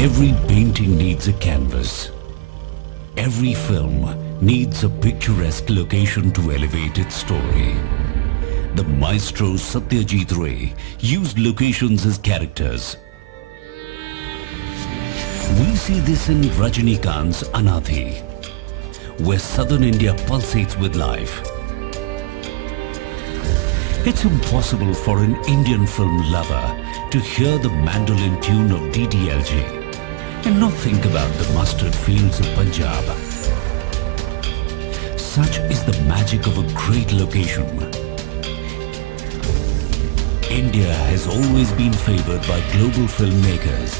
Every painting needs a canvas. Every film needs a picturesque location to elevate its story. The maestro Satyajit Ray used locations as characters. We see this in Rajinikanth's Anathi, where southern India pulsates with life. It's impossible for an Indian film lover to hear the mandolin tune of DDLJ and not think about the mustard fields of Punjab. Such is the magic of a great location. India has always been favored by global filmmakers.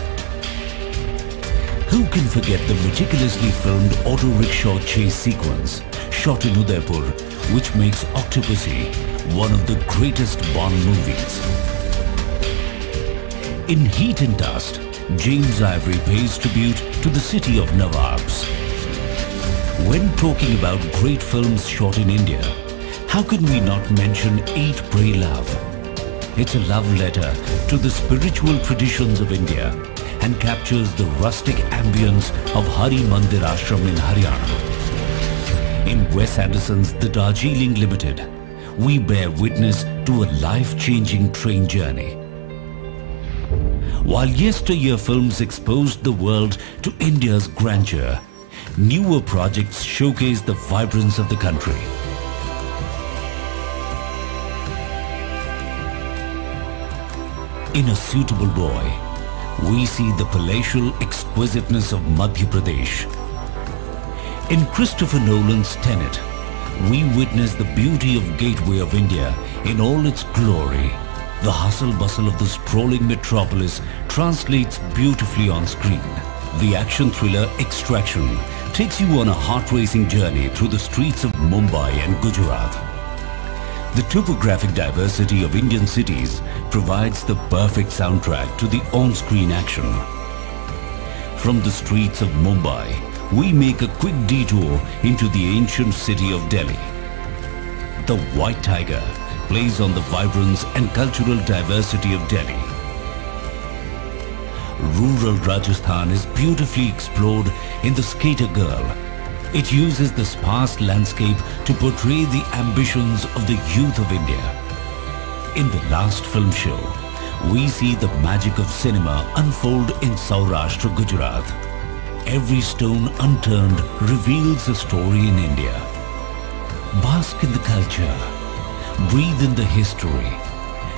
Who can forget the meticulously filmed auto rickshaw chase sequence shot in Udaipur, which makes Octopussy one of the greatest Bond movies? In Heat and Dust, James Ivory pays tribute to the city of Nawabs. When talking about great films shot in India, how can we not mention Eat, Pray, Love? It's a love letter to the spiritual traditions of India and captures the rustic ambience of Hari Mandir Ashram in Haryana. In Wes Anderson's The Darjeeling Limited, we bear witness to a life-changing train journey. While yesteryear films exposed the world to India's grandeur, newer projects showcase the vibrance of the country. In A Suitable Boy, we see the palatial exquisiteness of Madhya Pradesh. In Christopher Nolan's Tenet, we witness the beauty of Gateway of India in all its glory. The hustle-bustle of the sprawling metropolis translates beautifully on screen. The action thriller Extraction takes you on a heart-racing journey through the streets of Mumbai and Gujarat. The topographic diversity of Indian cities provides the perfect soundtrack to the on-screen action. From the streets of Mumbai, we make a quick detour into the ancient city of Delhi. The White Tiger plays on the vibrance and cultural diversity of Delhi. Rural Rajasthan is beautifully explored in The Skater Girl. It uses the sparse landscape to portray the ambitions of the youth of India. In The Last Film Show, we see the magic of cinema unfold in Saurashtra, Gujarat. Every stone unturned reveals a story in India. Bask in the culture. Breathe in the history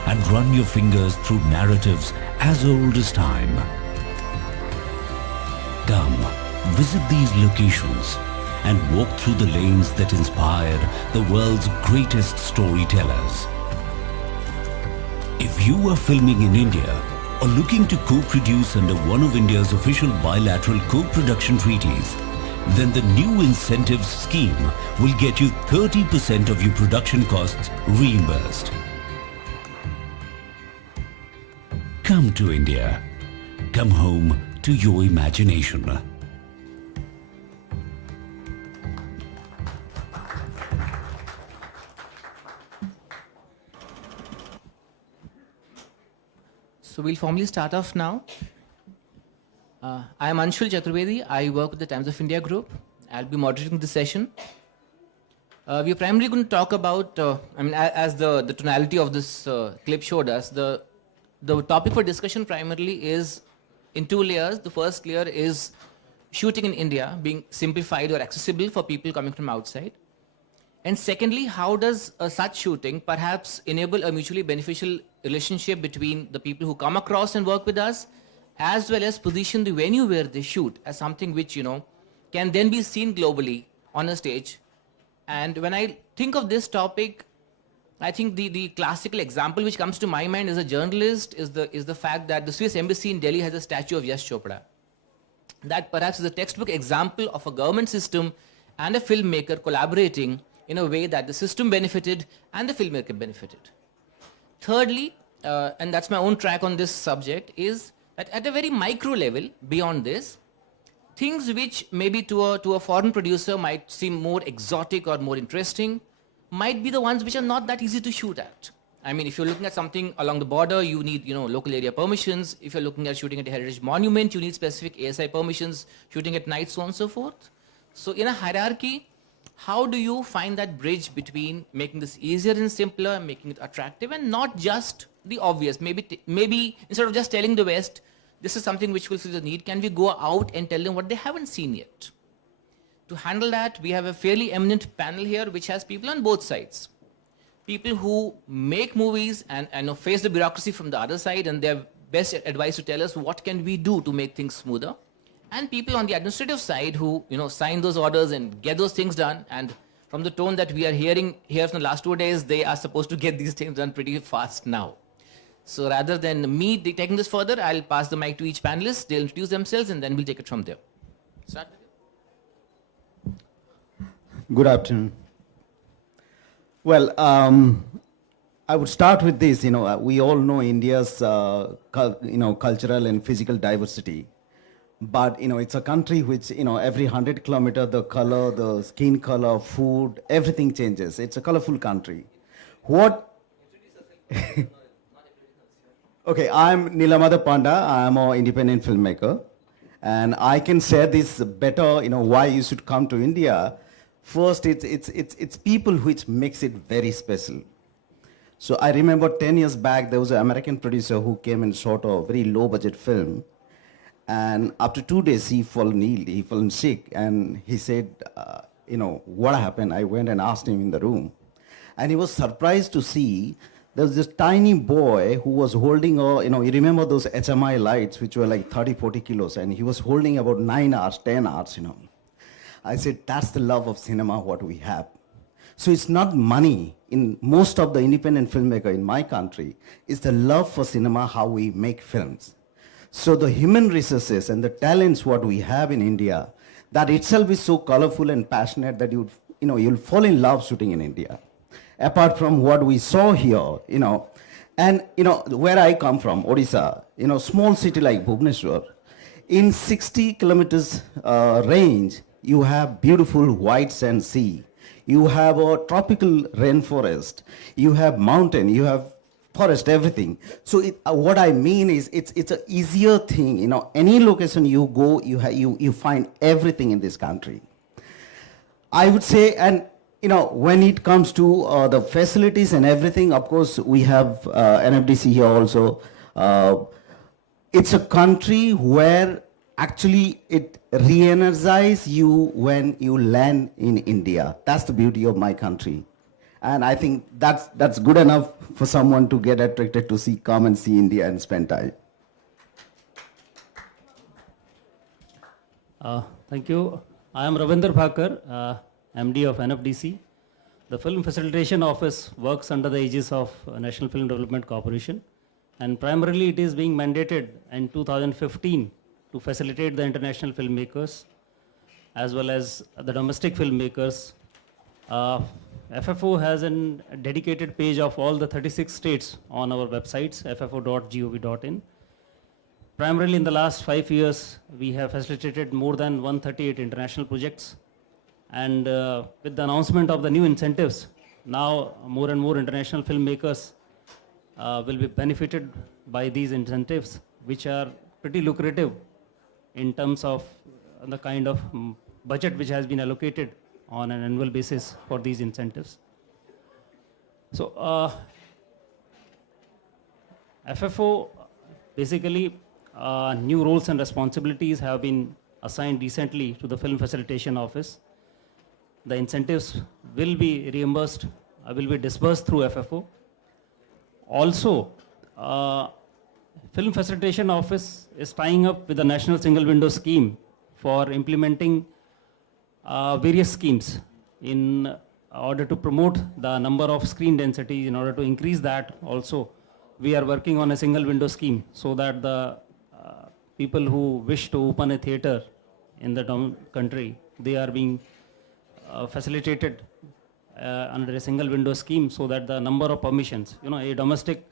and run your fingers through narratives as old as time. Come, visit these locations and walk through the lanes that inspired the world's greatest storytellers. If you are filming in India or looking to co-produce under one of India's official bilateral co-production treaties, then the new incentives scheme will get you 30% of your production costs reimbursed. Come to India. Come home to your imagination. So we'll formally start off now. I am Anshul Chaturvedi. I work with the Times of India Group. I'll be moderating this session. We're primarily going to talk about, as the tonality of this clip showed us, the topic for discussion primarily is in two layers. The first layer is shooting in India being simplified or accessible for people coming from outside. And secondly, how does such shooting perhaps enable a mutually beneficial relationship between the people who come across and work with us, as well as position the venue where they shoot as something which, can then be seen globally on a stage. And when I think of this topic, I think the classical example which comes to my mind as a journalist is the fact that the Swiss Embassy in Delhi has a statue of Yash Chopra. That perhaps is a textbook example of a government system and a filmmaker collaborating in a way that the system benefited and the filmmaker benefited. Thirdly, and that's my own track on this subject, is that at a very micro level, beyond this, things which maybe to a foreign producer might seem more exotic or more interesting might be the ones which are not that easy to shoot at. I mean, if you're looking at something along the border, you need, local area permissions. If you're looking at shooting at a heritage monument, you need specific ASI permissions, shooting at night, so on and so forth. So in a hierarchy, how do you find that bridge between making this easier and simpler, making it attractive, and not just the obvious? Maybe instead of just telling the West, this is something which will fill the need, can we go out and tell them what they haven't seen yet? To handle that, we have a fairly eminent panel here which has people on both sides. People who make movies and face the bureaucracy from the other side, and they're best advised to tell us what can we do to make things smoother. And people on the administrative side who sign those orders and get those things done. And from the tone that we are hearing here from the last 2 days, they are supposed to get these things done pretty fast now. So rather than me taking this further, I'll pass the mic to each panelist. They'll introduce themselves and then we'll take it from there. Start with you. Good afternoon. Well, I would start with this. We all know India's, cultural and physical diversity. But, it's a country which, every 100 kilometers, the color, the skin color, food, everything changes. It's a colorful country. Okay, I'm Nilamada Panda. I'm an independent filmmaker. And I can say this better, why you should come to India. First, it's people which makes it very special. So I remember 10 years back, there was an American producer who came and shot a very low budget film. And after 2 days, he fell sick. And he said, what happened? I went and asked him in the room. And he was surprised to see there was this tiny boy who was holding you remember those HMI lights, which were like 30, 40 kilos. And he was holding about 9 hours, 10 hours, I said, that's the love of cinema, what we have. So it's not money. In most of the independent filmmaker in my country, it's the love for cinema, how we make films. So the human resources and the talents what we have in India, that itself is so colorful and passionate that you'll fall in love shooting in India. Apart from what we saw here, and where I come from, Odisha, small city like Bhubaneswar, in 60 kilometers range, you have beautiful white sand sea. You have a tropical rainforest. You have mountain. You have forest, everything. So what I mean is, it's an easier thing. Any location you go, you find everything in this country. I would say, and when it comes to the facilities and everything, of course, we have NFDC here also. It's a country where actually it re-energizes you when you land in India. That's the beauty of my country. And I think that's good enough for someone to get attracted to come and see India and spend time. Thank you. I am Ravinder Parker, MD of NFDC. The Film Facilitation Office works under the aegis of National Film Development Corporation, and primarily it is being mandated in 2015 to facilitate the international filmmakers as well as the domestic filmmakers. FFO has a dedicated page of all the 36 states on our websites, ffo.gov.in. Primarily in the last 5 years, we have facilitated more than 138 international projects. And with the announcement of the new incentives, now more and more international filmmakers will be benefited by these incentives, which are pretty lucrative in terms of the kind of budget which has been allocated on an annual basis for these incentives. So FFO, basically new roles and responsibilities have been assigned recently to the Film Facilitation Office. The incentives will be reimbursed, will be disbursed through FFO. Also, Film Facilitation Office is tying up with the National Single Window Scheme for implementing various schemes in order to promote the number of screen density. In order to increase that also, we are working on a single window scheme so that the people who wish to open a theater in the country, they are being facilitated under a single window scheme so that the number of permissions, a domestic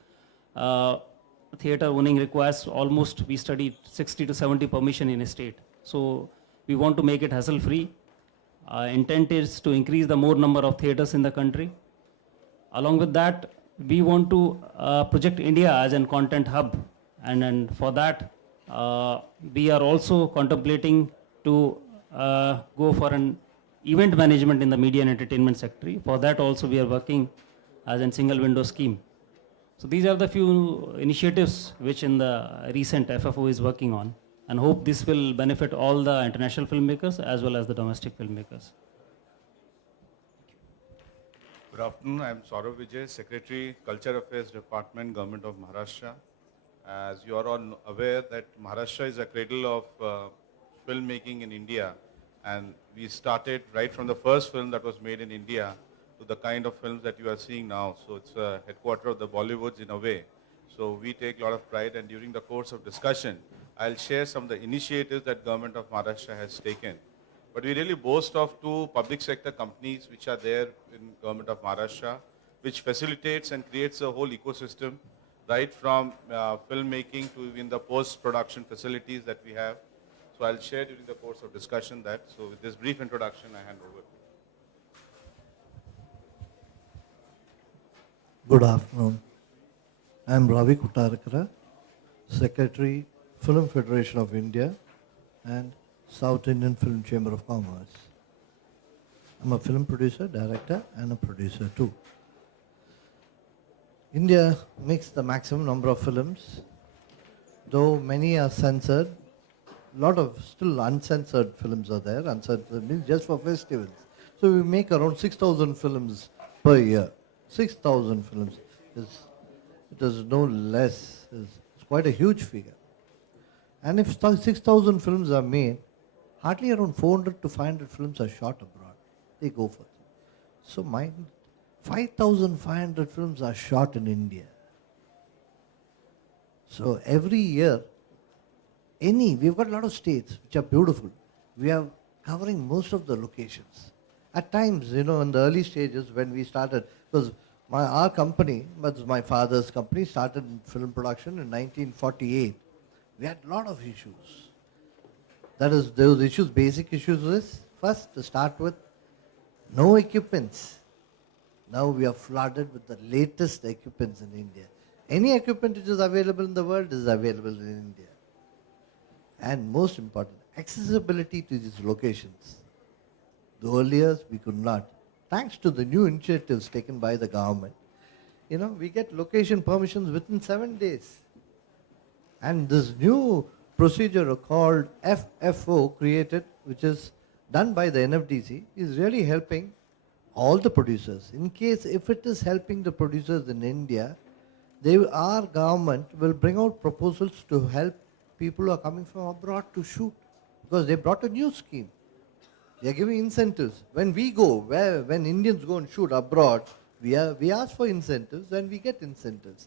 theater owning requires almost, we studied 60 to 70 permission in a state. So we want to make it hassle free. Intent is to increase the more number of theaters in the country. Along with that, we want to project India as a content hub, and for that, we are also contemplating to go for an event management in the media and entertainment sector. For that also, we are working as a single window scheme. So these are the few initiatives which in the recent FFO is working on, and hope this will benefit all the international filmmakers as well as the domestic filmmakers. Good afternoon. I'm Saurav Vijay, Secretary, Culture Affairs Department, Government of Maharashtra. As you are all aware that Maharashtra is a cradle of filmmaking in India, and we started right from the first film that was made in India to the kind of films that you are seeing now. So it's a headquarter of the Bollywoods in a way. So we take a lot of pride, and during the course of discussion, I'll share some of the initiatives that Government of Maharashtra has taken. But we really boast of two public sector companies which are there in Government of Maharashtra, which facilitates and creates a whole ecosystem, right from filmmaking to even the post-production facilities that we have. So I'll share during the course of discussion that. So with this brief introduction, I hand over. Good afternoon. I am Ravi Kutarakara, Secretary, Film Federation of India and South Indian Film Chamber of Commerce. I'm a film producer, director, and a producer too. India makes the maximum number of films, though many are censored. A lot of still uncensored films are there. Uncensored means just for festivals. So we make around 6,000 films per year. 6,000 films. It is no less. It's quite a huge figure. And if 6,000 films are made, hardly around 400 to 500 films are shot abroad. They go for it. So 5,500 films are shot in India. So every year, we've got a lot of states which are beautiful. We are covering most of the locations. At times, in the early stages when we started, because our company, but my father's company, started film production in 1948. We had a lot of issues. That is, those issues, basic issues is, first to start with, no equipments. Now we are flooded with the latest equipments in India. Any equipment which is available in the world is available in India. And most important, accessibility to these locations. The earlier we could not. Thanks to the new initiatives taken by the government, we get location permissions within 7 days. And this new procedure called FFO created, which is done by the NFDC, is really helping all the producers. In case if it is helping the producers in India, our government will bring out proposals to help people who are coming from abroad to shoot, because they brought a new scheme. They are giving incentives. When we go, when Indians go and shoot abroad, we ask for incentives and we get incentives.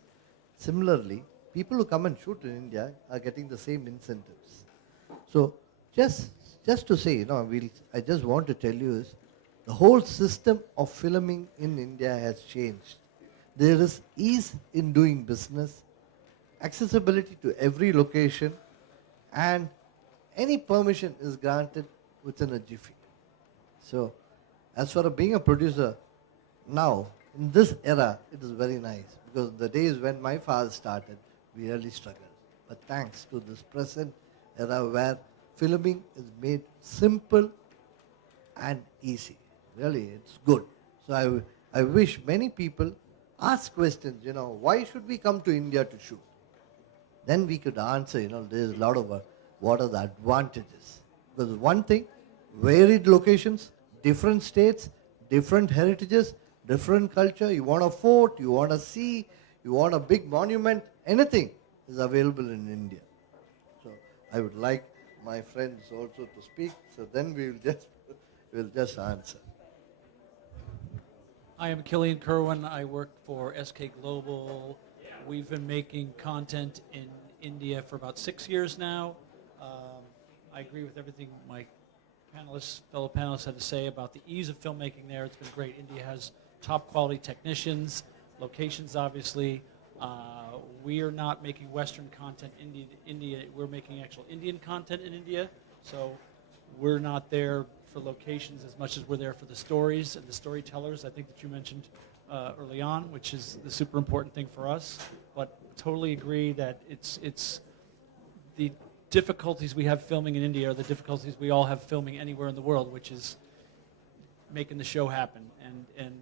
Similarly, people who come and shoot in India are getting the same incentives. So just to say, I just want to tell you is, the whole system of filming in India has changed. There is ease in doing business, accessibility to every location, and any permission is granted within a jiffy. So, as for being a producer, now, in this era, it is very nice, because the days when my father started, we really struggled. But thanks to this present era where filming is made simple and easy. Really, it's good. So I wish many people ask questions, why should we come to India to shoot? Then we could answer, there's a lot of what are the advantages. Because one thing, varied locations, different states, different heritages, different culture. You want a fort, you want a sea, you want a big monument, anything is available in India. So I would like my friends also to speak, so then we'll just answer. I am Killian Kerwin. I work for SK Global. We've been making content in India for about 6 years now. I agree with everything my fellow panelists had to say about the ease of filmmaking there. It's been great. India has top quality technicians, locations obviously. We are not making Western content in India. We're making actual Indian content in India. So we're not there for locations as much as we're there for the stories and the storytellers. I think that you mentioned early on, which is the super important thing for us. But totally agree that it's the difficulties we have filming in India are the difficulties we all have filming anywhere in the world, which is making the show happen. And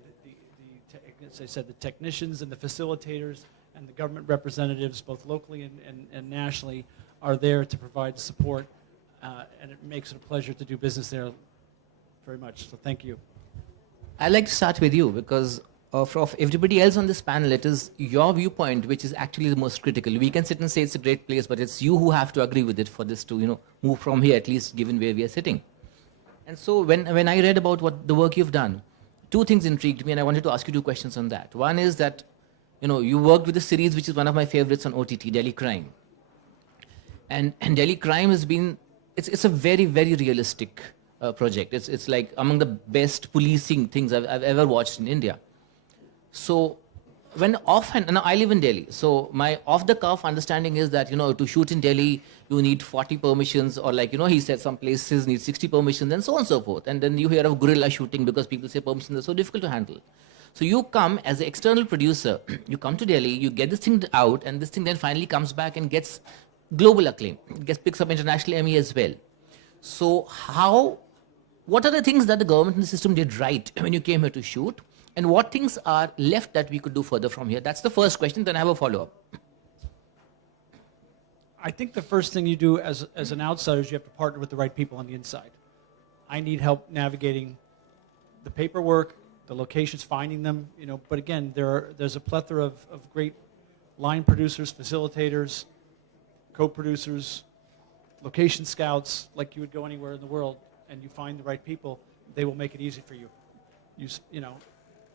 as I said, the technicians and the facilitators and the government representatives, both locally and nationally, are there to provide support, and it makes it a pleasure to do business there very much. So thank you. I'd like to start with you because of everybody else on this panel, it is your viewpoint which is actually the most critical. We can sit and say it's a great place, but it's you who have to agree with it for this to move from here, at least given where we are sitting. And so when I read about what the work you've done, two things intrigued me, and I wanted to ask you two questions on that. One is that you worked with a series which is one of my favorites on OTT, Delhi Crime. And Delhi Crime has been, it's a very, very realistic project. It's like among the best policing things I've ever watched in India. So when offhand, now I live in Delhi, so my off-the-cuff understanding is that, to shoot in Delhi, you need 40 permissions, or like, he said some places need 60 permissions and so on and so forth. And then you hear of guerrilla shooting because people say permissions are so difficult to handle. So you come as an external producer, you come to Delhi, you get this thing out, and this thing then finally comes back and gets global acclaim. It picks up international Emmy as well. So what are the things that the government and the system did right when you came here to shoot? And what things are left that we could do further from here? That's the first question, then I have a follow-up. I think the first thing you do as an outsider is you have to partner with the right people on the inside. I need help navigating the paperwork, the locations, finding them, but again, there's a plethora of great line producers, facilitators, co-producers, location scouts, like you would go anywhere in the world, and you find the right people, they will make it easy for you.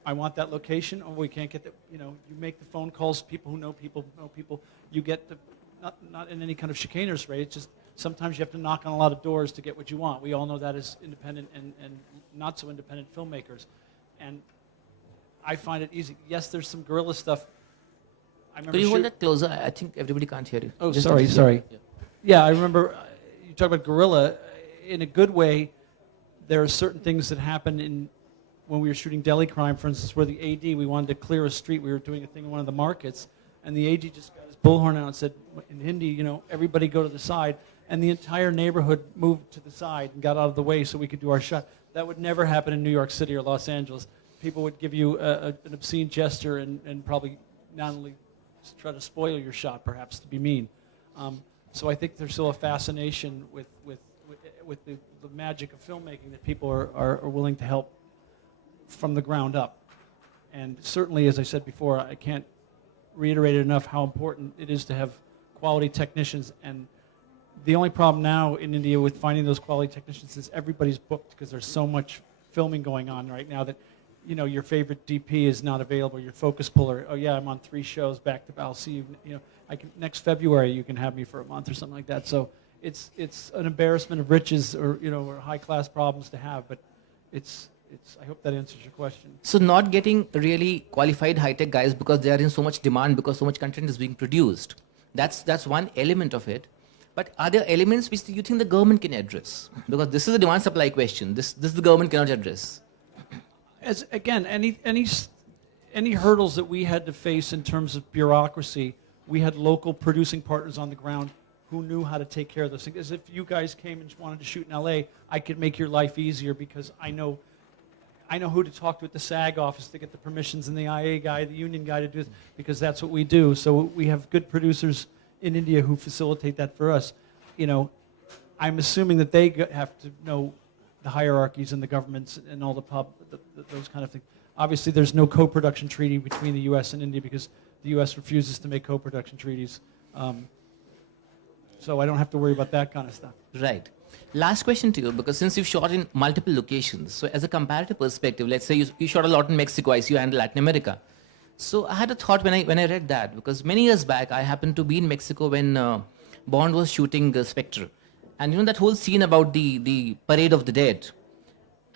I want that location, or we can't get that, you make the phone calls, people who know people, you get the, not in any kind of chicaner's rate, it's just sometimes you have to knock on a lot of doors to get what you want. We all know that as independent and not so independent filmmakers. And I find it easy. Yes, there's some guerrilla stuff. Could you hold that closer? I think everybody can't hear you. Oh, sorry. Yeah, I remember you talk about guerrilla. In a good way, there are certain things that happen when we were shooting Delhi Crime, for instance, where the AD, we wanted to clear a street. We were doing a thing in one of the markets, and the AD just got his bullhorn out and said, in Hindi, everybody go to the side. And the entire neighborhood moved to the side and got out of the way so we could do our shot. That would never happen in New York City or Los Angeles. People would give you an obscene gesture and probably not only try to spoil your shot, perhaps, to be mean. So I think there's still a fascination with the magic of filmmaking that people are willing to help from the ground up. And certainly, as I said before, I can't reiterate enough how important it is to have quality technicians. And the only problem now in India with finding those quality technicians is everybody's booked because there's so much filming going on right now that your favorite DP is not available, your focus puller, oh yeah, I'm on 3 shows back to back, I'll see you, next February you can have me for a month or something like that. So it's an embarrassment of riches or high class problems to have, but I hope that answers your question. So not getting really qualified high-tech guys because they are in so much demand, because so much content is being produced. That's one element of it. But are there elements which you think the government can address? Because this is a demand-supply question. This the government cannot address. As again, any hurdles that we had to face in terms of bureaucracy, we had local producing partners on the ground who knew how to take care of those things. As if you guys came and wanted to shoot in LA, I could make your life easier because I know who to talk to at the SAG office to get the permissions, and the IA guy, the union guy to do this, because that's what we do. So we have good producers in India who facilitate that for us. I'm assuming that they have to know the hierarchies and the governments and all those kind of things. Obviously, there's no co-production treaty between the U.S. and India because the U.S. refuses to make co-production treaties. So I don't have to worry about that kind of stuff. Right. Last question to you, because since you've shot in multiple locations, so as a comparative perspective, let's say you shot a lot in Mexico, I see you handle Latin America. So I had a thought when I read that, because many years back I happened to be in Mexico when Bond was shooting Spectre. And that whole scene about the parade of the dead.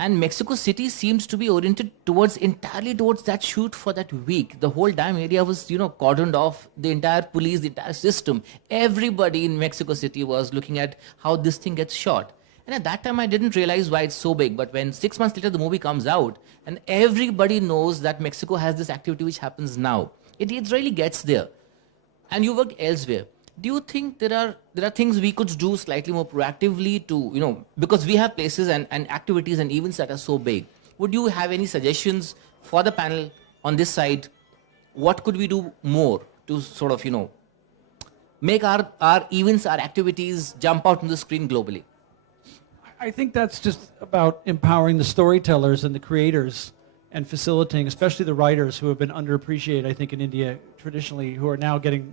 And Mexico City seems to be oriented entirely towards that shoot for that week. The whole damn area was, cordoned off, the entire police, the entire system. Everybody in Mexico City was looking at how this thing gets shot. And at that time, I didn't realize why it's so big. But when 6 months later the movie comes out, and everybody knows that Mexico has this activity which happens now, it really gets there. And you work elsewhere. Do you think there are things we could do slightly more proactively to, because we have places and activities and events that are so big? Would you have any suggestions for the panel on this side? What could we do more to sort of, make our events, our activities jump out on the screen globally? I think that's just about empowering the storytellers and the creators and facilitating, especially the writers who have been underappreciated, I think, in India traditionally, who are now getting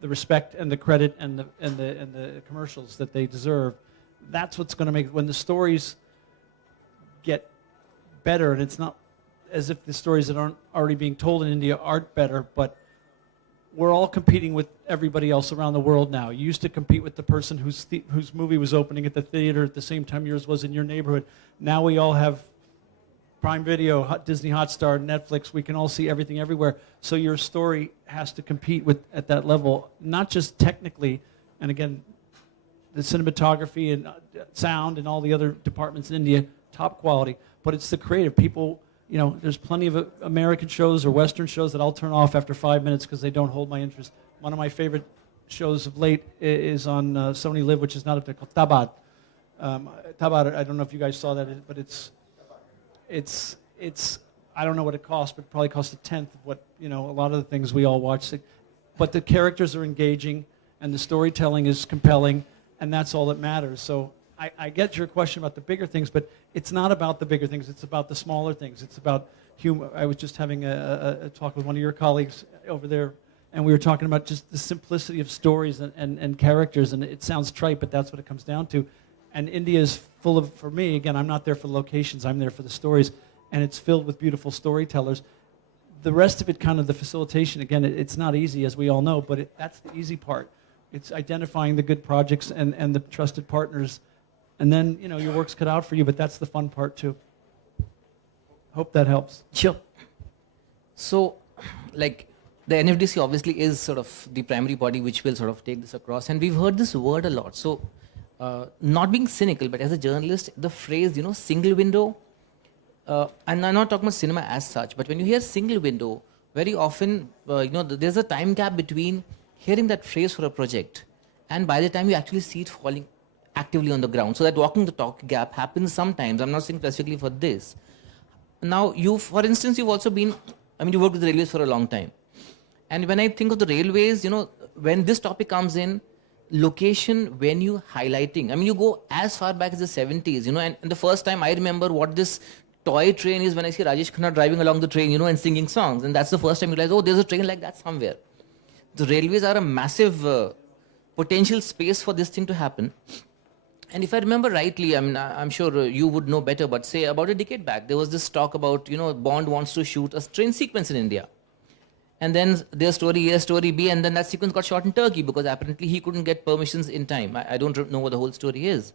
the respect and the credit and the commercials that they deserve. That's what's going to make, when the stories get better, and it's not as if the stories that aren't already being told in India aren't better, but we're all competing with everybody else around the world now. You used to compete with the person whose movie was opening at the theater at the same time yours was in your neighborhood. Now we all have Prime Video, Disney Hotstar, Netflix. We can all see everything everywhere. So your story has to compete at that level, not just technically, and again, the cinematography and sound and all the other departments in India, top quality, but it's the creative people. There's plenty of American shows or Western shows that I'll turn off after 5 minutes because they don't hold my interest. One of my favorite shows of late is on Sony Live, which is not up there, called Tabad. Tabad, I don't know if you guys saw that, but it's I don't know what it costs, but it probably costs a tenth of what, a lot of the things we all watch. But the characters are engaging and the storytelling is compelling, and that's all that matters. So I get your question about the bigger things, but it's not about the bigger things. It's about the smaller things. It's about humor. I was just having a talk with one of your colleagues over there, and we were talking about just the simplicity of stories and characters, and it sounds trite, but that's what it comes down to. And India is full of, for me, again, I'm not there for the locations, I'm there for the stories, and it's filled with beautiful storytellers. The rest of it, kind of the facilitation, again, it's not easy, as we all know, but that's the easy part. It's identifying the good projects and the trusted partners. And then, your work's cut out for you, but that's the fun part too. Hope that helps. Sure. So, the NFDC obviously is sort of the primary body which will sort of take this across. And we've heard this word a lot. So, not being cynical, but as a journalist, the phrase, single window, and I'm not talking about cinema as such, but when you hear single window, very often, there's a time gap between hearing that phrase for a project and by the time you actually see it falling actively on the ground. So that walking the talk gap happens sometimes. I'm not saying specifically for this. Now, for instance, you've also been, you worked with the railways for a long time. And when I think of the railways, when this topic comes in, location, venue, highlighting. You go as far back as the 70s, and the first time I remember what this toy train is when I see Rajesh Khanna driving along the train, and singing songs. And that's the first time you realize, oh, there's a train like that somewhere. The railways are a massive potential space for this thing to happen. And if I remember rightly, I'm sure you would know better, but say about a decade back, there was this talk about, Bond wants to shoot a train sequence in India. And then there's story A, story B, and then that sequence got shot in Turkey because apparently he couldn't get permissions in time. I don't know what the whole story is.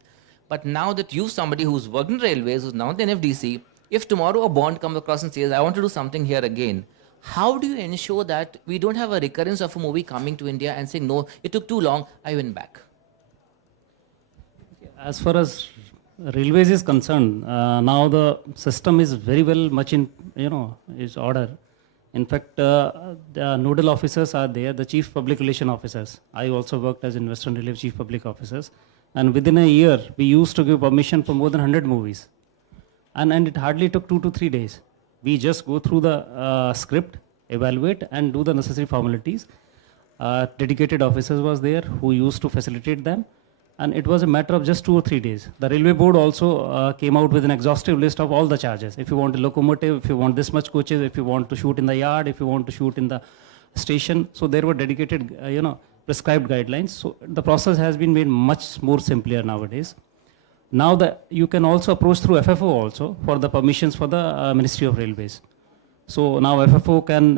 But now that you're somebody who's worked in railways, who's now in the NFDC, if tomorrow a Bond comes across and says, I want to do something here again, how do you ensure that we don't have a recurrence of a movie coming to India and saying, no, it took too long, I went back? As far as railways is concerned, now the system is very well much in, is order. In fact, the nodal officers are there, the chief public relation officers. I also worked as in Western Railway chief public officers. And within a year, we used to give permission for more than 100 movies. And it hardly took 2 to 3 days. We just go through the script, evaluate, and do the necessary formalities. Dedicated officers was there who used to facilitate them. And it was a matter of just 2 or 3 days. The railway board also came out with an exhaustive list of all the charges. If you want a locomotive, if you want this much coaches, if you want to shoot in the yard, if you want to shoot in the station. So there were dedicated, prescribed guidelines. So the process has been made much more simpler nowadays. Now you can also approach through FFO also for the permissions for the Ministry of Railways. So now FFO can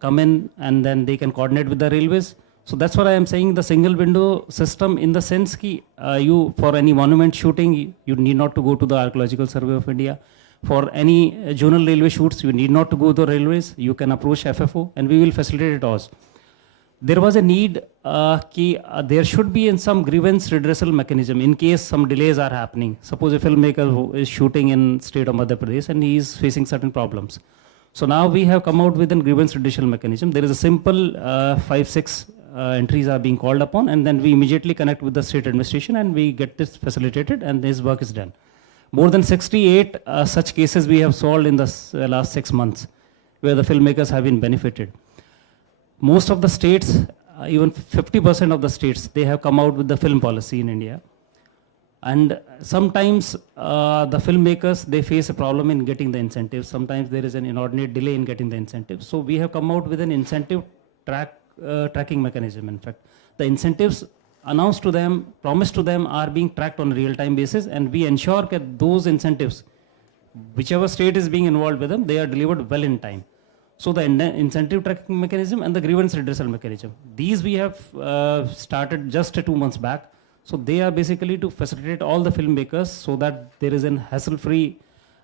come in and then they can coordinate with the railways. So that's what I am saying, the single window system in the sense that you, for any monument shooting, you need not to go to the Archaeological Survey of India. For any zonal railway shoots, you need not to go to the railways. You can approach FFO and we will facilitate it also. there was a need there should be in some grievance redressal mechanism in case some delays are happening. Suppose a filmmaker who is shooting in state of Madhya Pradesh and he is facing certain problems. So now we have come out with a grievance redressal mechanism. There is a simple 5-6 entries are being called upon, and then we immediately connect with the state administration and we get this facilitated and this work is done. More than 68 such cases we have solved in the last 6 months where the filmmakers have been benefited. Most of the states, even 50% of the states, they have come out with the film policy in India. And sometimes the filmmakers, they face a problem in getting the incentives. Sometimes there is an inordinate delay in getting the incentives. So we have come out with an incentive tracking mechanism. In fact, the incentives announced to them, promised to them are being tracked on a real-time basis, and we ensure that those incentives, whichever state is being involved with them, they are delivered well in time. So the incentive tracking mechanism and the grievance redressal mechanism, these we have started just 2 months back. So they are basically to facilitate all the filmmakers so that there is an hassle-free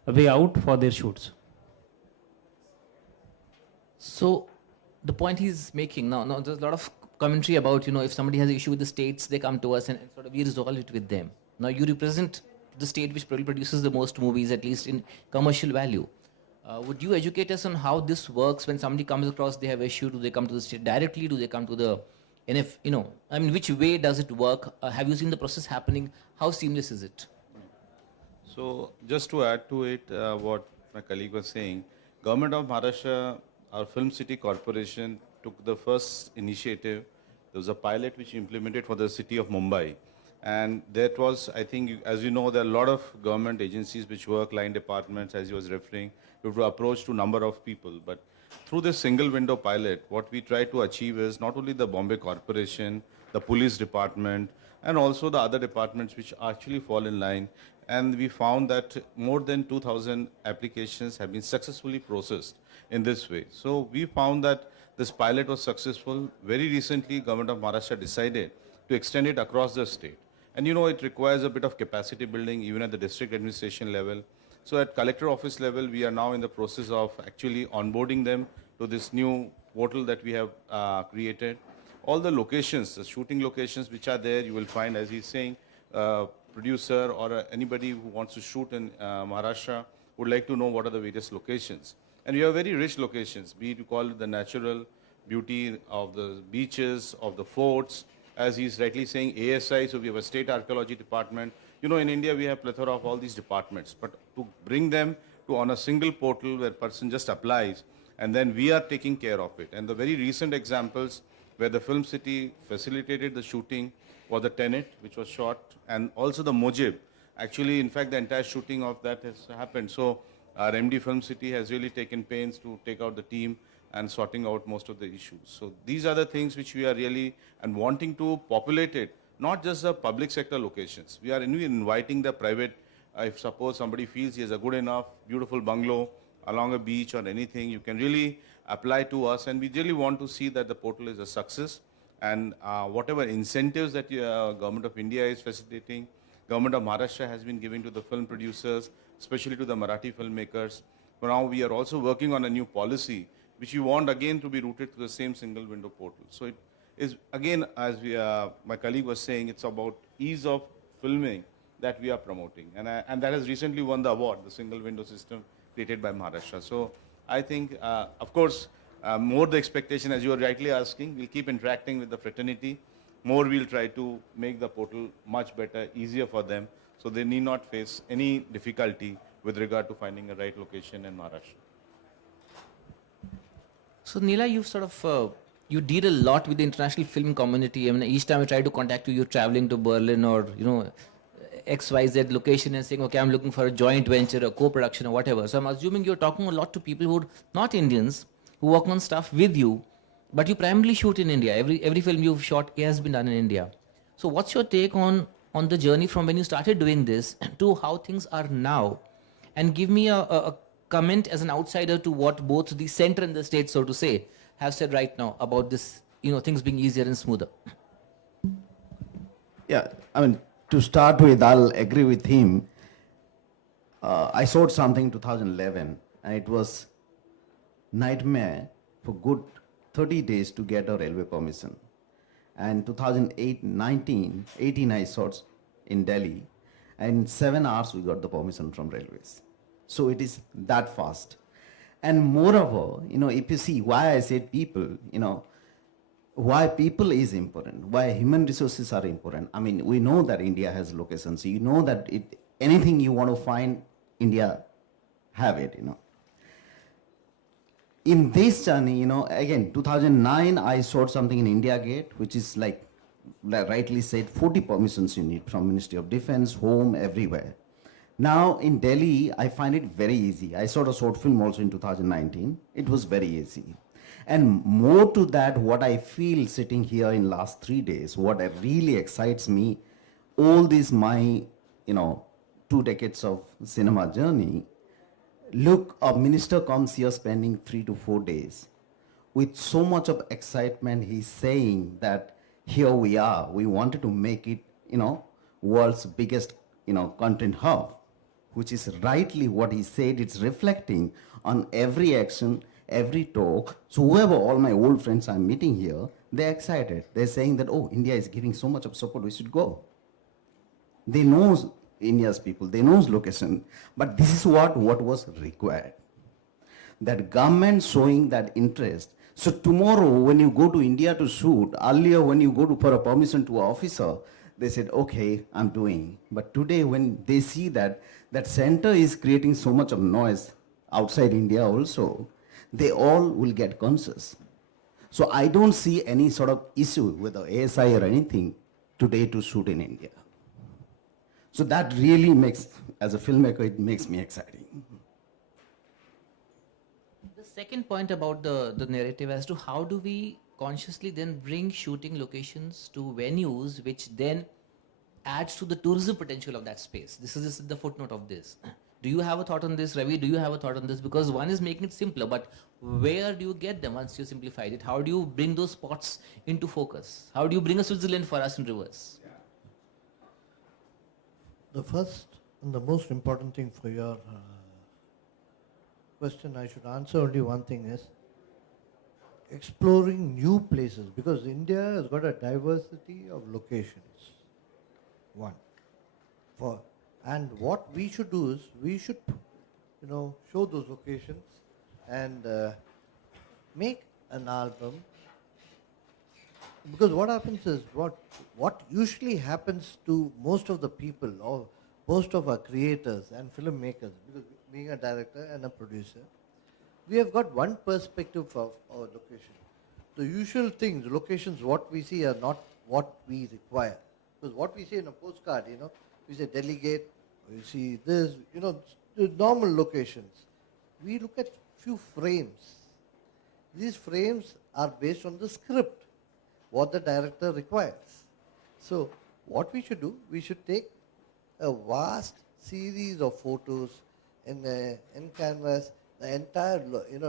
way out for their shoots. So the point he's making now, there's a lot of commentary about, if somebody has an issue with the states, they come to us and sort of we resolve it with them. Now you represent the state which probably produces the most movies, at least in commercial value. Would you educate us on how this works when somebody comes across, they have an issue? Do they come to the state directly? Do they come to the, and if, which way does it work? Have you seen the process happening? How seamless is it? So just to add to it, what my colleague was saying, Government of Maharashtra, our Film City Corporation took the first initiative. There was a pilot which we implemented for the city of Mumbai. And that was, I think, as you know, there are a lot of government agencies which work, line departments, as you was referring. You have to approach to number of people. But through this single window pilot, what we try to achieve is not only the Bombay Corporation, the police department, and also the other departments which actually fall in line. And we found that more than 2,000 applications have been successfully processed in this way. So we found that this pilot was successful. Very recently, Government of Maharashtra decided to extend it across the state. And it requires a bit of capacity building even at the district administration level. So at collector office level, we are now in the process of actually onboarding them to this new portal that we have created. All the locations, the shooting locations which are there, you will find, as he's saying, producer or anybody who wants to shoot in Maharashtra would like to know what are the various locations. And we have very rich locations, be it you call it the natural beauty of the beaches, of the forts, as he's rightly saying, ASI, so we have a state archaeology department. In India, we have plethora of all these departments, but to bring them to on a single portal where person just applies, and then we are taking care of it. And the very recent examples where the Film City facilitated the shooting was the Tenet, which was shot, and also the Mujib. Actually, in fact, the entire shooting of that has happened. So our MD Film City has really taken pains to take out the team and sorting out most of the issues. So these are the things which we are really and wanting to populate it, not just the public sector locations. We are inviting the private, if suppose somebody feels he has a good enough, beautiful bungalow along a beach or anything, you can really apply to us, and we really want to see that the portal is a success. And whatever incentives that Government of India is facilitating, Government of Maharashtra has been giving to the film producers, especially to the Marathi filmmakers. For now, we are also working on a new policy which we want again to be rooted to the same single window portal. So it is, again, as my colleague was saying, it's about ease of filming that we are promoting. And that has recently won the award, the single window system created by Maharashtra. So I think, of course, more the expectation, as you are rightly asking, we'll keep interacting with the fraternity. More we'll try to make the portal much better, easier for them, so they need not face any difficulty with regard to finding a right location in Maharashtra. So Neela, you've sort of, you did a lot with the international film community. I mean, each time I try to contact you, you're traveling to Berlin or, XYZ location and saying, okay, I'm looking for a joint venture, a co-production or whatever. So I'm assuming you're talking a lot to people who are not Indians, who work on stuff with you, but you primarily shoot in India. Every film you've shot has been done in India. So what's your take on the journey from when you started doing this to how things are now? And give me a comment as an outsider to what both the center and the state, so to say, have said right now about this, things being easier and smoother. Yeah, to start with, I'll agree with him. I shot something in 2011, and it was nightmare for good 30 days to get a railway permission. And 18 I shot in Delhi, and in 7 hours we got the permission from railways. So it is that fast. And moreover, if you see why I said people, why people is important, why human resources are important. I mean, we know that India has locations. You know that anything you want to find, India have it, In this journey, again, 2009, I shot something in India Gate, which is like rightly said, 40 permissions you need from Ministry of Defense, Home, everywhere. Now in Delhi, I find it very easy. I shot a short film also in 2019. It was very easy. And more to that, what I feel sitting here in last 3 days, what really excites me, all this my, 2 decades of cinema journey, look, a minister comes here spending 3 to 4 days. With so much of excitement, he's saying that here we are. We wanted to make it, world's biggest, content hub, which is rightly what he said. It's reflecting on every action, every talk. So whoever, all my old friends I'm meeting here, they're excited. They're saying that, oh, India is giving so much of support, we should go. They know India's people, they know location, but this is what was required. That government showing that interest. So tomorrow when you go to India to shoot, earlier when you go for a permission to an officer, they said, okay, I'm doing. But today when they see that center is creating so much of noise outside India also, they all will get conscious. So I don't see any sort of issue with the ASI or anything today to shoot in India. So that really makes, as a filmmaker, it makes me exciting. The second point about the narrative as to how do we consciously then bring shooting locations to venues which then adds to the tourism potential of that space. This is just the footnote of this. Do you have a thought on this, Ravi? Do you have a thought on this? Because one is making it simpler, but where do you get them once you simplified it? How do you bring those spots into focus? How do you bring a Switzerland for us in reverse? The first and the most important thing for your question I should answer only one thing is exploring new places, because India has got a diversity of locations. One. And what we should do is we should, show those locations and make an album. Because what happens is, what usually happens to most of the people or most of our creators and filmmakers, because being a director and a producer, we have got one perspective of our location. The usual things, locations, what we see are not what we require. Because what we see in a postcard, we say delegate, we see this, the normal locations. We look at few frames. These frames are based on the script, what the director requires. So what we should do, we should take a vast series of photos in canvas, the entire,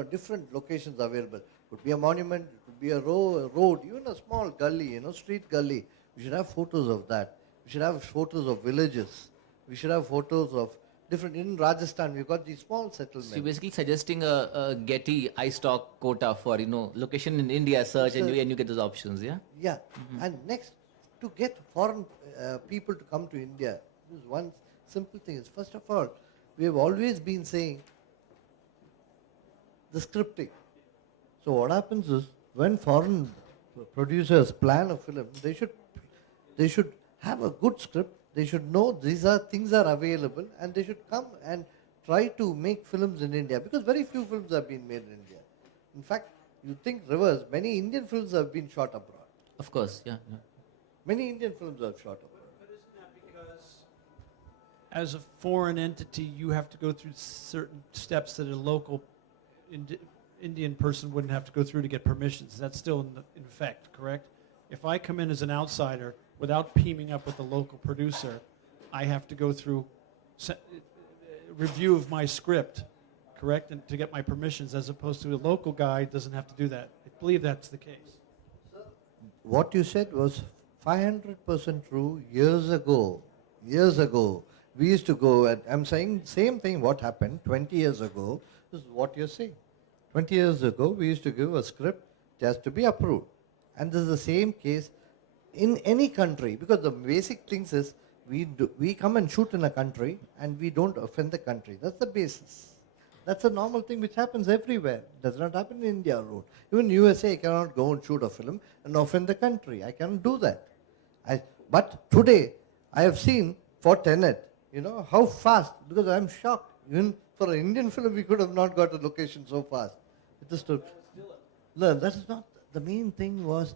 different locations available. Could be a monument, it could be a road, even a small gully, street gully. We should have photos of that. We should have photos of villages. We should have photos of different, in Rajasthan, we've got these small settlements. So you're basically suggesting a Getty iStock quota for, location in India search and you get those options, yeah? Yeah. Mm-hmm. And next, to get foreign people to come to India, one simple thing is, first of all, we have always been saying the scripting. So what happens is, when foreign producers plan a film, they should have a good script. They should know these things are available, and they should come and try to make films in India, because very few films have been made in India. In fact, you think reverse, many Indian films have been shot abroad. Of course, yeah. Many Indian films are shot abroad. But isn't that because as a foreign entity, you have to go through certain steps that a local Indian person wouldn't have to go through to get permissions? That's still in effect, correct? If I come in as an outsider without teaming up with the local producer, I have to go through review of my script, correct, and to get my permissions, as opposed to a local guy doesn't have to do that. I believe that's the case. What you said was 500% true years ago. Years ago, we used to go, and I'm saying same thing what happened 20 years ago is what you're saying. 20 years ago, we used to give a script, It has to be approved. And this is the same case in any country, because the basic things is we come and shoot in a country and we don't offend the country. That's the basis. That's a normal thing which happens everywhere. Does not happen in India alone. Even USA, I cannot go and shoot a film and offend the country. I cannot do that. But today, I have seen for Tenet, how fast, because I'm shocked. Even for an Indian film, we could have not got a location so fast. It is to learn. That is not, the main thing was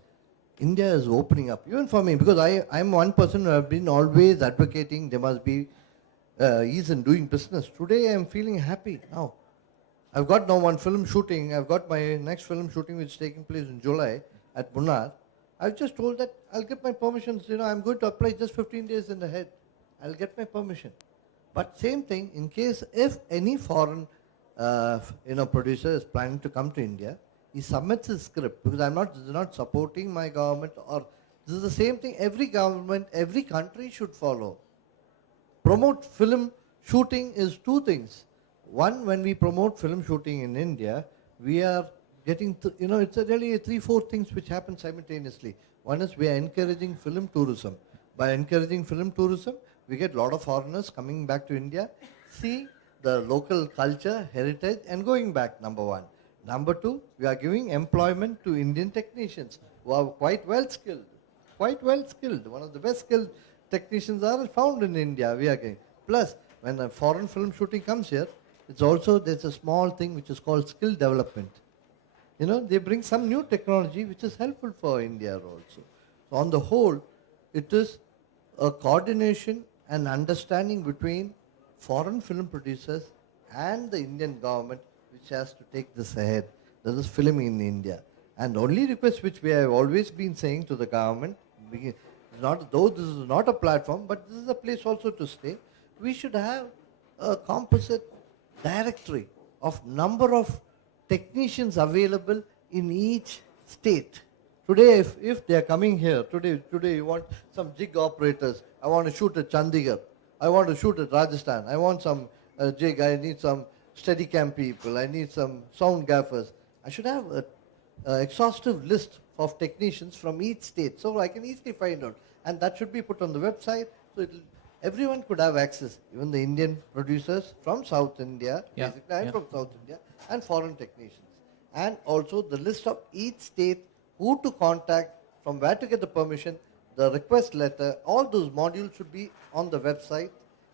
India is opening up. Even for me, because I'm one person who have been always advocating there must be ease in doing business. Today, I'm feeling happy now. I've got now one film shooting. I've got my next film shooting which is taking place in July at Munnar. I've just told that I'll get my permissions. I'm going to apply just 15 days in ahead. I'll get my permission. But same thing, in case if any foreign producer is planning to come to India, he submits his script, because this is not supporting my government, or this is the same thing every government, every country should follow. Promote film shooting is two things. One, when we promote film shooting in India, we are getting, it's really 3-4 things which happen simultaneously. One is we are encouraging film tourism. By encouraging film tourism, we get a lot of foreigners coming back to India, see the local culture, heritage, and going back, number one. Number two, we are giving employment to Indian technicians who are quite well skilled. One of the best skilled technicians are found in India. We are getting. Plus, when a foreign film shooting comes here, there's a small thing which is called skill development. They bring some new technology which is helpful for India also. So on the whole, it is a coordination and understanding between foreign film producers and the Indian government which has to take this ahead. That is filming in India. And the only request which we have always been saying to the government, though this is not a platform, but this is a place also to stay, we should have a composite directory of number of technicians available in each state. Today, if they are coming here, today you want some jig operators, I want to shoot at Chandigarh, I want to shoot at Rajasthan, I want some jig, I need some Steadicam people, I need some sound gaffers. I should have an exhaustive list of technicians from each state, so I can easily find out. And that should be put on the website, so everyone could have access, even the Indian producers from South India, basically I'm from South India, and foreign technicians. And also the list of each state, who to contact, from where to get the permission, the request letter, all those modules should be on the website,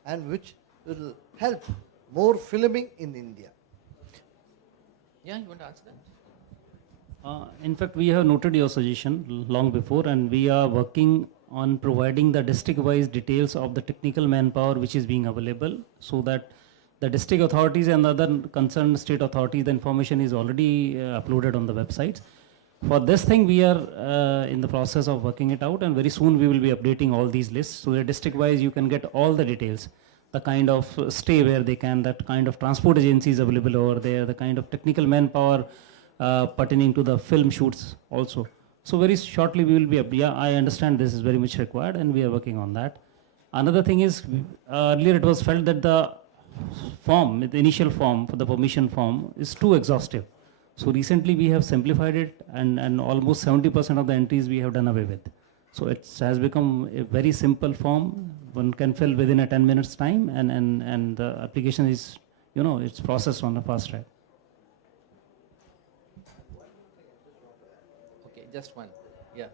and which will help more filming in India. Yeah, you want to answer that? In fact, we have noted your suggestion long before, and we are working on providing the district-wise details of the technical manpower which is being available, so that the district authorities and other concerned state authorities, the information is already uploaded on the websites. For this thing, we are in the process of working it out, and very soon we will be updating all these lists, so that district-wise you can get all the details, the kind of stay where they can, that kind of transport agencies available over there, the kind of technical manpower pertaining to the film shoots also. So very shortly we will be, I understand this is very much required, and we are working on that. Another thing is, earlier it was felt that the form, the initial form for the permission form is too exhaustive. So recently we have simplified it, and almost 70% of the entries we have done away with. So it has become a very simple form. One can fill within a 10 minutes time, and the application is, it's processed on a fast track. Okay, just one. Yeah.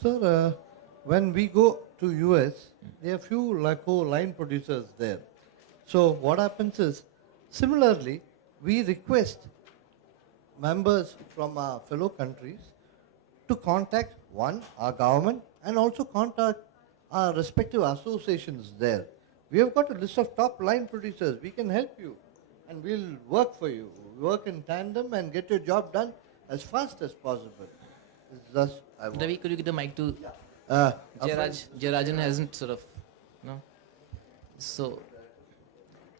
Sir, when we go to US, there are few line producers there. So what happens is, similarly, we request members from our fellow countries to contact our government, and also contact our respective associations there. We have got a list of top line producers. We can help you, and we'll work for you. Work in tandem and get your job done as fast as possible. Ravi, could you give the mic to Jayarajan hasn't sort of, no? So,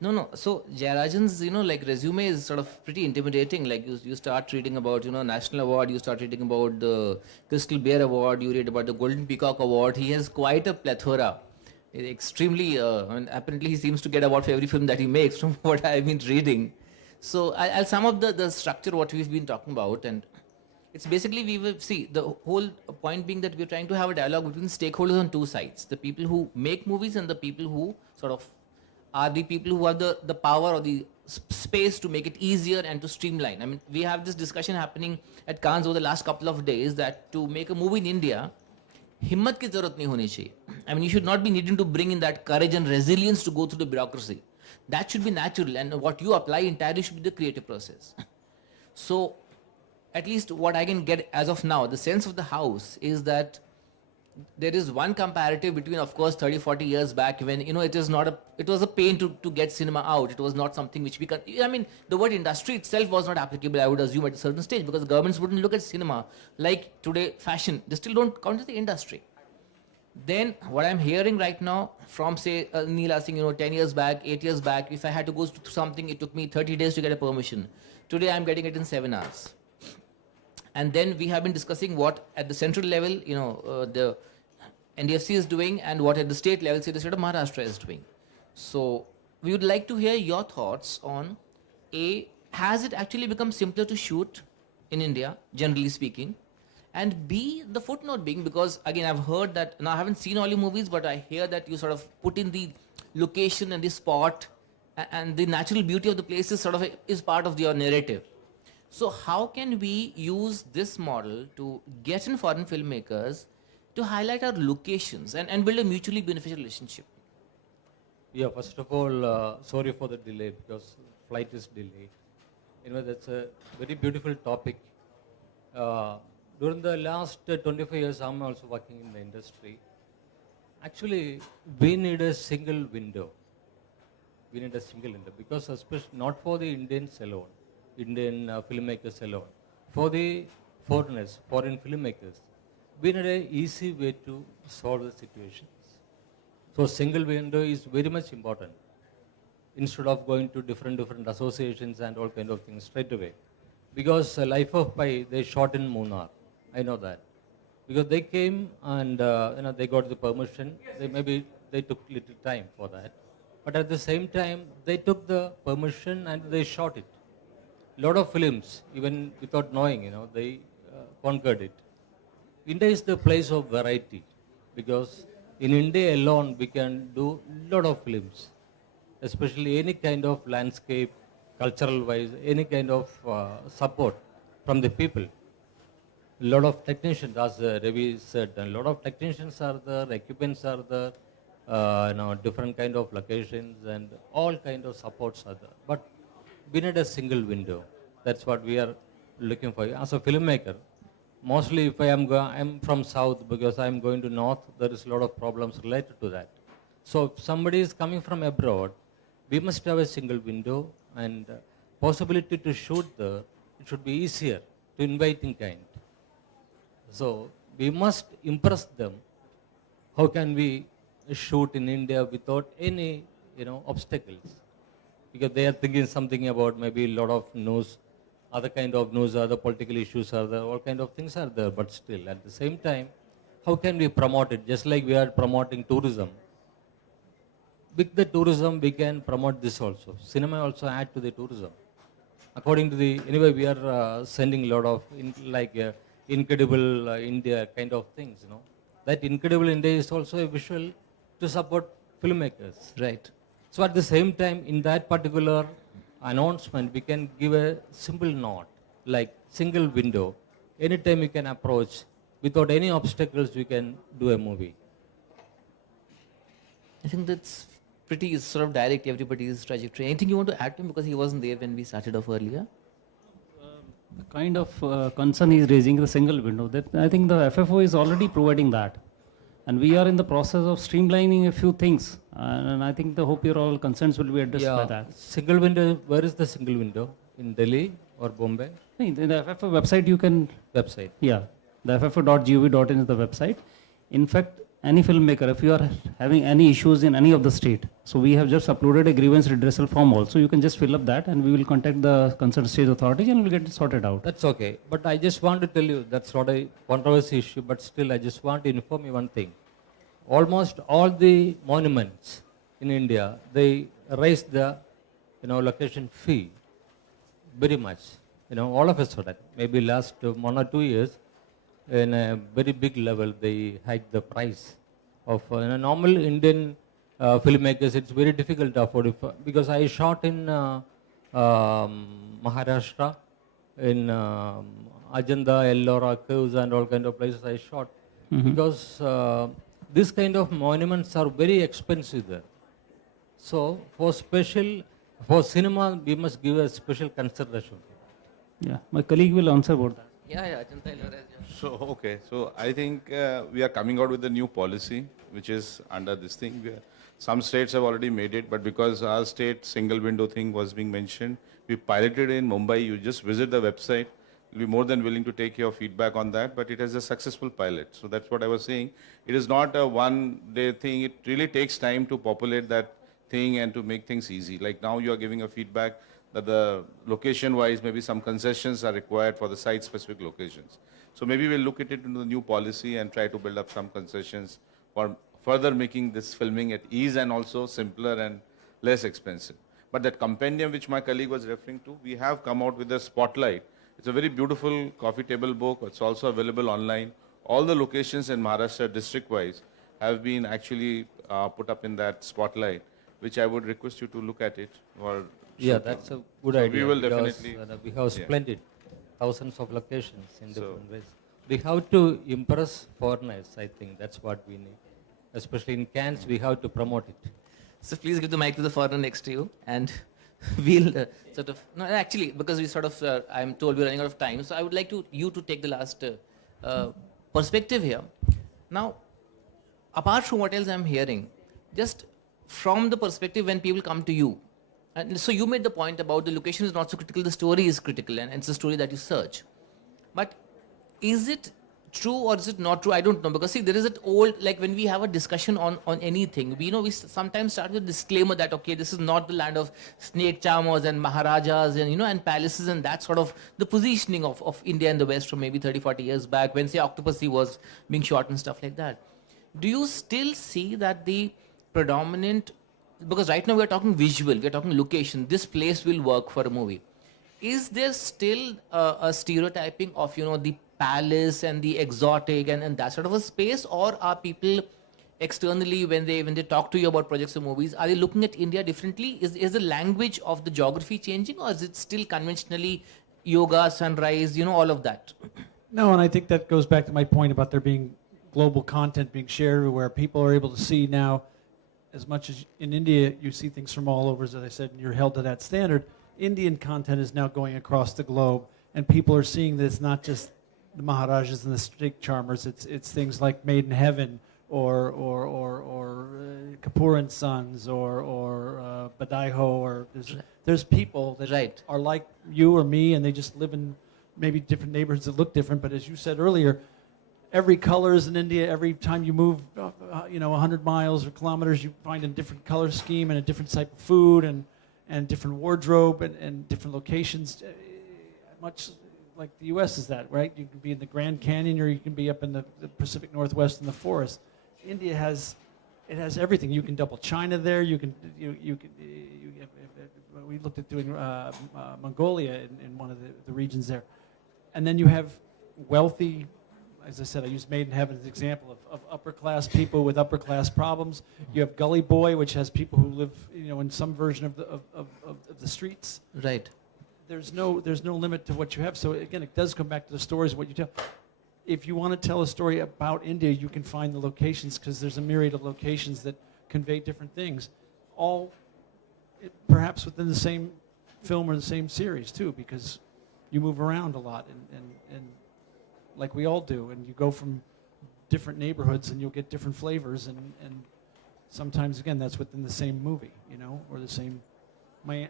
no. So Jayarajan's, resume is sort of pretty intimidating. Like you start reading about, National Award, you start reading about the Crystal Bear Award, you read about the Golden Peacock Award. He has quite a plethora. Extremely, apparently he seems to get award for every film that he makes from what I've been reading. So I'll sum up the structure what we've been talking about, and It's basically, we will see the whole point being that we're trying to have a dialogue between stakeholders on two sides, the people who make movies and the people who sort of are the people who have the power or the space to make it easier and to streamline. I mean, we have this discussion happening at Cannes over the last couple of days that to make a movie in India, himmat ki zarurat nahi honi chahiye. I mean, you should not be needing to bring in that courage and resilience to go through the bureaucracy. That should be natural, and what you apply entirely should be the creative process. So, at least what I can get as of now, the sense of the house is that there is one comparative between, of course, 30, 40 years back when, you know, it was a pain to get cinema out. It was not something which we can, I mean, the word industry itself was not applicable, I would assume, at a certain stage, because governments wouldn't look at cinema like today fashion. They still don't count as the industry. Then what I'm hearing right now from, say, Neela Singh, 10 years back, 8 years back, if I had to go to something, it took me 30 days to get a permission. Today I'm getting it in 7 hours. And then we have been discussing what at the central level, the NDFC is doing, and what at the state level, say the state of Maharashtra is doing. So we would like to hear your thoughts on A, has it actually become simpler to shoot in India, generally speaking? And B, the footnote being, because again, I've heard that, now I haven't seen all your movies, but I hear that you sort of put in the location and the spot and the natural beauty of the place is part of your narrative. So how can we use this model to get in foreign filmmakers to highlight our locations and build a mutually beneficial relationship? Yeah, first of all, sorry for the delay because flight is delayed. That's a very beautiful topic. During the last 25 years, I'm also working in the industry. Actually, we need a single window. We need a single window because especially not for the Indians alone, Indian filmmakers alone, for the foreigners, foreign filmmakers, we need an easy way to solve the situations. So single window is very much important. Instead of going to different associations and all kind of things straight away. Because Life of Pi, they shot in Munnar. I know that. Because they came and they got the permission. They took little time for that. But at the same time, they took the permission and they shot it. Lot of films, even without knowing, they conquered it. India is the place of variety because in India alone we can do lot of films, especially any kind of landscape, cultural wise, any kind of support from the people. A lot of technicians, as Ravi said, a lot of technicians are there, equipments are there, different kind of locations and all kind of supports are there. But we need a single window. That's what we are looking for. As a filmmaker, mostly if I'm from South because I'm going to North, there is a lot of problems related to that. So if somebody is coming from abroad, we must have a single window and possibility to shoot there. It should be easier to inviting kind. So we must impress them. How can we shoot in India without any obstacles? Because they are thinking something about maybe a lot of news, other kind of news, other political issues are there, all kind of things are there, but still at the same time, how can we promote it? Just like we are promoting tourism. With the tourism, we can promote this also. Cinema also add to the tourism. According to anyway, we are sending a lot of incredible India kind of things, That incredible India is also a visual to support filmmakers. Right. So at the same time, in that particular announcement, we can give a simple note, like single window. Anytime you can approach, without any obstacles, we can do a movie. I think that's pretty sort of direct everybody's trajectory. Anything you want to add to him because he wasn't there when we started off earlier? The kind of concern he's raising, the single window, that I think the FFO is already providing that. And we are in the process of streamlining a few things. And I think the hope your all concerns will be addressed by that. Single window, where is the single window? In Delhi or Bombay? In the FFO website you can... Website. Yeah, the ffo.gov.in is the website. In fact, any filmmaker, if you are having any issues in any of the state, so we have just uploaded a grievance redressal form also. You can just fill up that and we will contact the concerned state authorities and we'll get it sorted out. That's okay. But I just want to tell you, that's not a controversy issue, but still I just want to inform you one thing. Almost all the monuments in India, they raise the location fee very much. all of a sudden, maybe last 1 or 2 years, in a very big level, they hike the price of normal Indian filmmakers. It's very difficult to afford it because I shot in Maharashtra, in Ajanta, Ellora caves and all kind of places I shot because this kind of monuments are very expensive there. So for cinema, we must give a special consideration. Yeah, my colleague will answer about that. Yeah, Ajanta Ellora, yeah. So I think we are coming out with a new policy, which is under this thing. Some states have already made it, but because our state single window thing was being mentioned, we piloted in Mumbai. You just visit the website. We'll be more than willing to take your feedback on that, but it is a successful pilot. So that's what I was saying. It is not a one-day thing. It really takes time to populate that thing and to make things easy. Like now you are giving a feedback that the location-wise, maybe some concessions are required for the site-specific locations. So maybe we'll look at it into the new policy and try to build up some concessions for further making this filming at ease and also simpler and less expensive. But that compendium which my colleague was referring to, we have come out with a spotlight. It's a very beautiful coffee table book. It's also available online. All the locations in Maharashtra district-wise have been actually put up in that spotlight, which I would request you to look at it. Yeah, that's a good So idea. we will because, definitely- we have splendid thousands of locations in different ways. We have to impress foreigners, I think. That's what we need. Especially in Cannes, we have to promote it. So please give the mic to the foreigner next to you, and we'll no, actually, because I'm told we're running out of time, so I would like you to take the last perspective here. Now, apart from what else I'm hearing, just from the perspective when people come to you, and so you made the point about the location is not so critical, the story is critical, and it's the story that you search. But is it true or is it not true? I don't know, because see, there is an old, like when we have a discussion on anything, we sometimes start with a disclaimer that, okay, this is not the land of snake charmers and maharajas and, and palaces, and that's sort of the positioning of India and the West from maybe 30, 40 years back when, say, Octopussy was being shot and stuff like that. Do you still see that the predominant, because right now we're talking visual, we're talking location, this place will work for a movie. Is there still a stereotyping of, the palace and the exotic and that sort of a space, or are people externally, when they talk to you about projects or movies, are they looking at India differently? Is the language of the geography changing, or is it still conventionally yoga, sunrise, all of that? No, and I think that goes back to my point about there being global content being shared where people are able to see now, as much as in India you see things from all over, as I said, and you're held to that standard. Indian content is now going across the globe, and people are seeing that it's not just the Maharajas and the snake charmers. It's things like Made in Heaven or Kapoor and Sons or Badaiho, or there's people that are like you or me, and they just live in maybe different neighborhoods that look different. But as you said earlier, every color is in India. Every time you move, 100 miles or kilometers, you find a different color scheme and a different type of food and different wardrobe and different locations. Much like the U.S. is that, right? You can be in the Grand Canyon, or you can be up in the Pacific Northwest in the forest. India has everything. You can double China there. We looked at doing Mongolia in one of the regions there, and then you have wealthy. As I said, I used Made in Heaven as an example of upper class people with upper class problems. You have Gully Boy, which has people who live, in some version of the streets. Right. There's no limit to what you have. So again, it does come back to the stories of what you tell. If you want to tell a story about India, you can find the locations, because there's a myriad of locations that convey different things, all perhaps within the same film or the same series too, because you move around a lot and like we all do, and you go from different neighborhoods and you'll get different flavors, and sometimes again that's within the same movie, or the same. I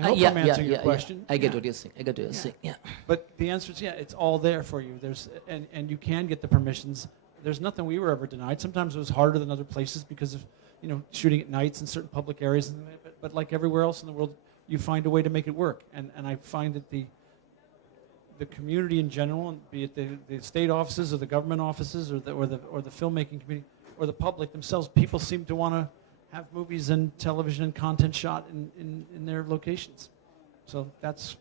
hope I'm answering your question. I get what you're saying. Yeah. But the answer is it's all there for you. And you can get the permissions. There's nothing we were ever denied. Sometimes it was harder than other places because of shooting at nights in certain public areas. But like everywhere else in the world, you find a way to make it work. And I find that the community in general, be it the state offices or the government offices or the filmmaking community or the public themselves, people seem to want to have movies and television and content shot in their locations. So that's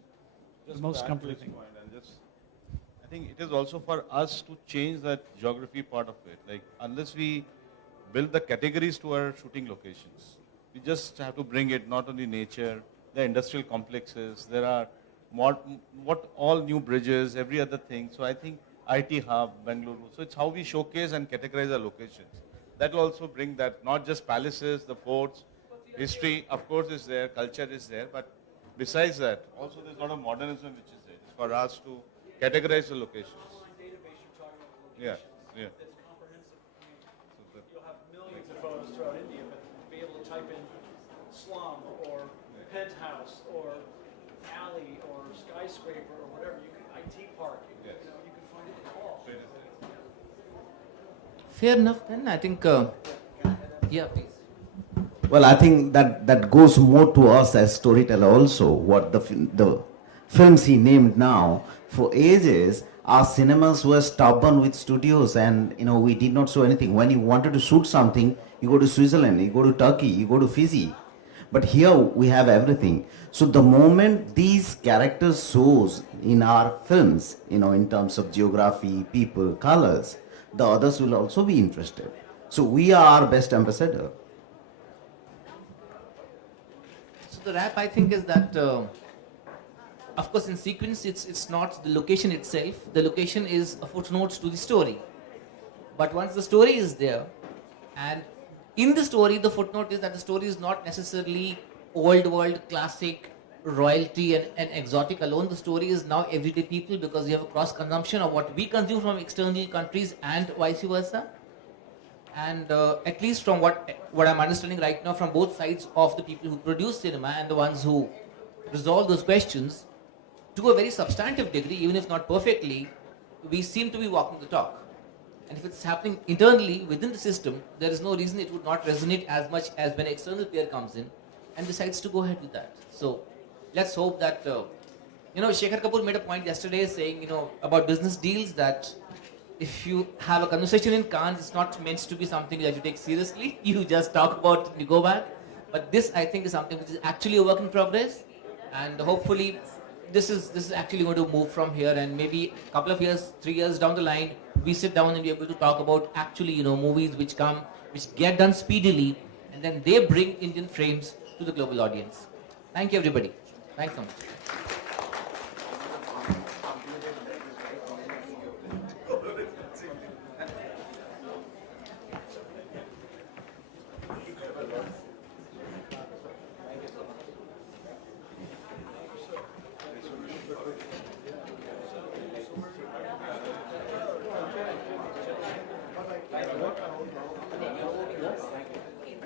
Just most to add to comforting his thing. point, I think it is also for us to change that geography part of it. Like, unless we build the categories to our shooting locations, we just have to bring it, not only nature, the industrial complexes, there are what all new bridges, every other thing. So I think IT hub, Bangalore. So it's how we showcase and categorize our locations. That will also bring that, not just palaces, the forts, history, of course, is there, culture is there, but besides that, also there's a lot of modernism which is there. It's for us to categorize the locations. Yeah, yeah. You'll have millions of photos throughout India, but to be able to type in slum or penthouse or alley or skyscraper or whatever, you can IT park, you can find it all. Fair enough then. I think, yeah, please. Well, I think that goes more to us as storyteller also. What the films he named now, for ages, our cinemas were stubborn with studios, and we did not show anything. When you wanted to shoot something, you go to Switzerland, you go to Turkey, you go to Fiji. But here we have everything. So the moment these characters shows in our films, in terms of geography, people, colors, the others will also be interested. So we are our best ambassador. So the wrap, I think, is that, of course, in sequence, it's not the location itself. The location is a footnote to the story. But once the story is there, and in the story, the footnote is that the story is not necessarily old world, classic, royalty and exotic alone. The story is now everyday people, because we have a cross consumption of what we consume from external countries and vice versa. And at least from what I'm understanding right now, from both sides of the people who produce cinema and the ones who resolve those questions, to a very substantive degree, even if not perfectly, we seem to be walking the talk. And if it's happening internally within the system, there is no reason it would not resonate as much as when an external player comes in and decides to go ahead with that. So let's hope that, Shekhar Kapoor made a point yesterday saying, about business deals, that if you have a conversation in Cannes, it's not meant to be something that you take seriously. You just talk about it and you go back. But this, I think, is something which is actually a work in progress. And hopefully, this is actually going to move from here, and maybe a couple of years, 3 years down the line, we sit down and be able to talk about actually, movies which get done speedily, and then they bring Indian frames to the global audience. Thank you, everybody. Thanks so much.